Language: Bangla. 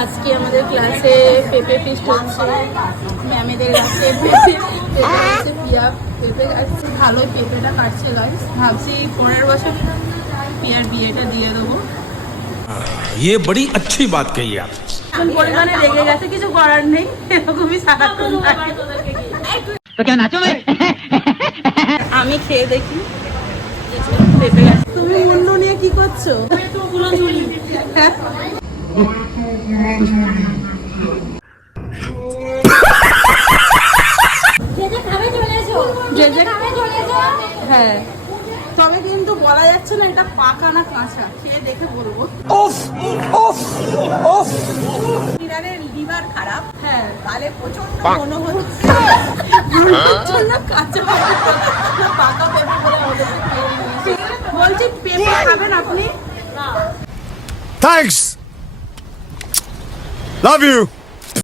আজকে আমাদের ক্লাসে পেঁপে ফিস্ট হচ্ছে, ম্যামেদের কাছে পেঁপে হচ্ছে, পিয়া পেঁপে কাটছে, ভালোই পেঁপেটা কাটছে গাইস। ভাবছি পরের বছর পিয়ার বিয়েটা দিয়ে দেবো। ये बड़ी अच्छी बात कही आप। এখন পরিমাণে রেগে গেছে, কিছু করার নেই, এরকমই সারাক্ষণ থাকে। আমি খেয়ে দেখি পেঁপে গাছ। তুমি মুন্ডু নিয়ে কি করছো? হ্যাঁ হ্যাঁ, তবে কিন্তু বলা যাচ্ছে না এটা পাকা না কাঁচা, খেয়ে দেখে বলবো। মিরারের লিভার খারাপ, হ্যাঁ তাহলে প্রচন্ড মনে হচ্ছে না কাঁচা না পাকা পেঁপে বলে আমাদের খেয়ে নিয়েছে। বলছি পেঁপে খাবেন আপনি? Thanks. Love you.